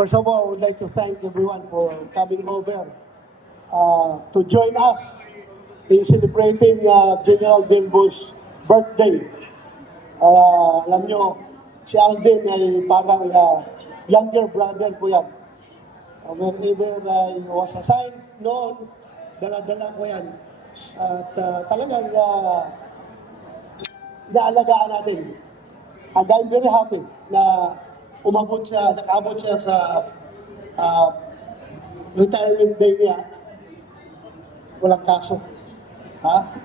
First of all, I would like to thank everyone for coming over to join us in celebrating General Delbo's birthday. Alam nyo, si Alden ay parang younger brother ko yan. Wherever I was assigned noon, dala-dala ko yan. At talagang inaalagaan natin. And I'm very happy na nakaabot siya sa retirement day niya. Walang kaso.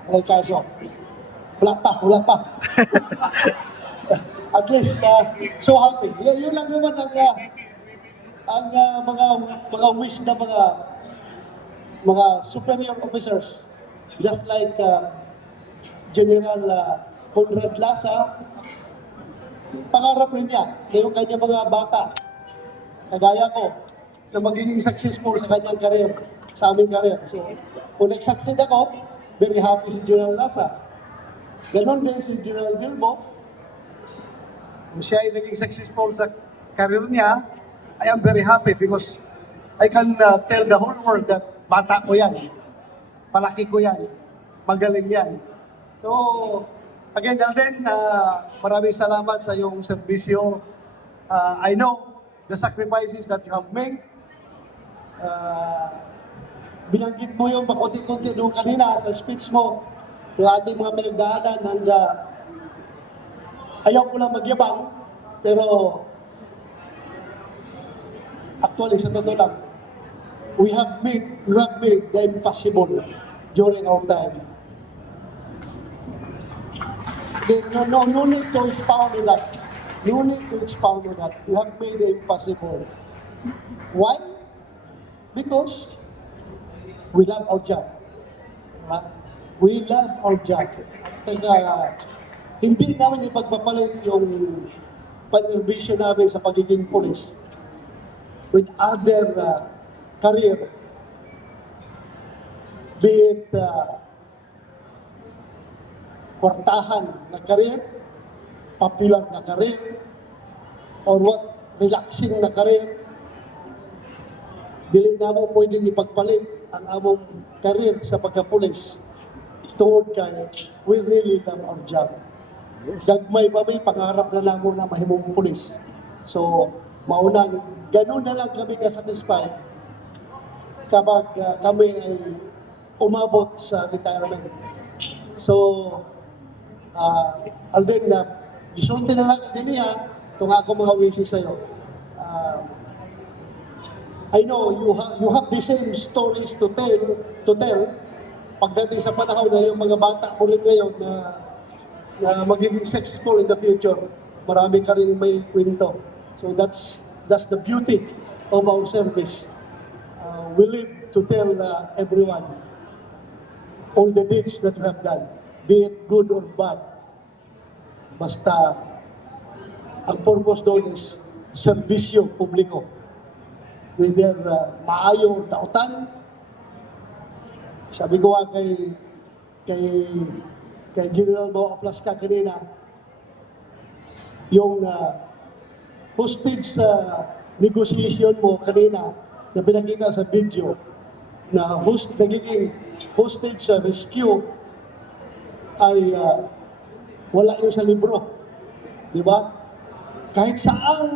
Walang kaso. Wala pa. At least, so happy. Yun lang naman ang mga wish na mga superior officers. Just like General Conrad Lasa, pangarap rin niya na yung kanyang mga bata, kagaya ko, na magiging successful sa kanyang career, sa aming career. So, kung nag-succeed ako, very happy si General Lasa. Ganon din si General Delbo. Kung siya ay naging successful sa career niya, I am very happy because I can tell the whole world that bata ko yan, palaki ko yan, magaling yan. So, again, Alden, maraming salamat sa iyong serbisyo. I know the sacrifices that you have made. Binanggit mo yung pakunti-kunti doon kanina sa speech mo, yung ating mga pinagdaanan, and ayaw ko lang magyabang, pero actually, sa totoo lang, we have made the impossible during our time. No need to expound on that. No need to expound on that. We have made the impossible. Why? Because we love our job. Diba? We love our job. Kaya hindi namin ipagpapalit yung panerbisyo namin sa pagiging police with other career, be it kwartahan na career, popular na career, or what, relaxing na career. Dili na mo pwedeng ipagpalit ang among career sa pagka-police tungod kay we really love our job. Dagmay pa may pangarap na namo na mahimong police. So, maunang ganun na lang kami kasatisfied kapag kami ay umabot sa retirement. So, Alden, gisulti na lang niya itong ako mga wishes sa'yo. I know you have the same stories to tell pagdating sa panahon na yung mga bata mo rin ngayon na magiging successful in the future. Marami ka rin may kwento. So that's the beauty of our service. We live to tell everyone all the deeds that we have done, be it good or bad. Basta ang purpose doon is serbisyo publiko. Whether maayo o tautan, sabi ko kay General Bao Aplasca kanina, yung hostage sa negotiation mo kanina na pinakita sa video na nagiging hostage sa rescue ay wala yun sa libro. Di ba? Kahit saang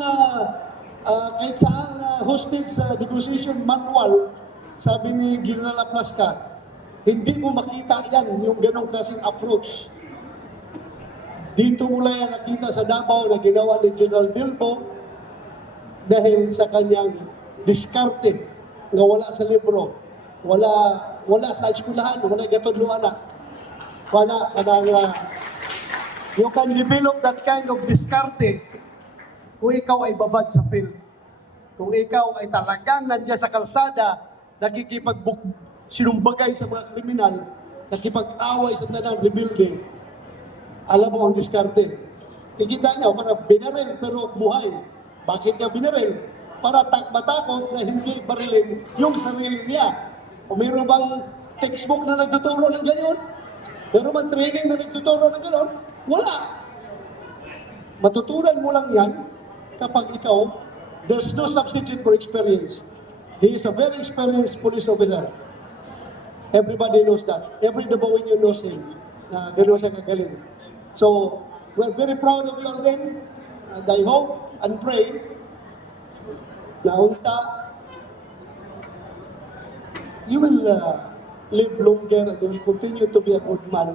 hostage sa negotiation manual, sabi ni General Aplasca, hindi mo makita yan, yung ganong klaseng approach. Dito mo lang yan nakita sa Davao na ginawa ni General Delbo dahil sa kanyang diskarte nga wala sa libro, wala sa eskulahan, wala gatudluan na. You can develop that kind of diskarte kung ikaw ay babad sa field. Kung ikaw ay talagang nandiyan sa kalsada, sinumbagay sa mga kriminal, nakipag-away sa tanang rebuilding, alam mo ang diskarte. Ikita niya, para binaril pero buhay. Bakit niya binaril? Para matakot na hindi barilin yung sarili niya. O mayroon bang textbook na nagtuturo ng ganyan? Mayroon bang training na nagtuturo ng ganyan? Wala. Matutunan mo lang yan kapag ikaw there's no substitute for experience. He is a very experienced police officer. Everybody knows that. Every Dabawenyo knows him na gano'n siya kagaling. So, we're very proud of you all then. And I hope and pray na unta, you will live longer and you will continue to be a good man.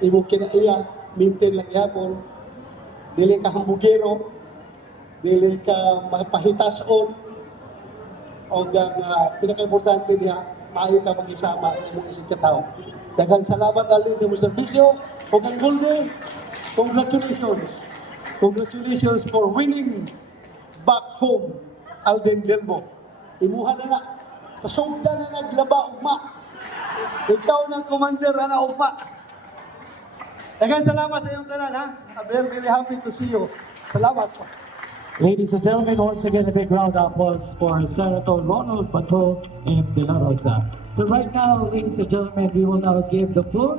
Imo kinaiya, maintain lang yapon. Dili ka hambugero, dili ka mapahitason, o pinaka-importante niya, maayo ka mag-isama sa imong isang katao. Daghang salamat alin sa imong serbisyo. O kang Golde, congratulations. Congratulations for winning back home, Alden Delbo. Imuha na na. Pasugda na naglaba ugma. Ikaw ng commander na ugma. Daghang salamat sa iyong tanan, ha? I'm very, very happy to see you. Salamat po. Ladies and gentlemen, once again, a big round of applause for Senator Ronald Pato and De La Rosa. So right now, ladies and gentlemen, we will now give the floor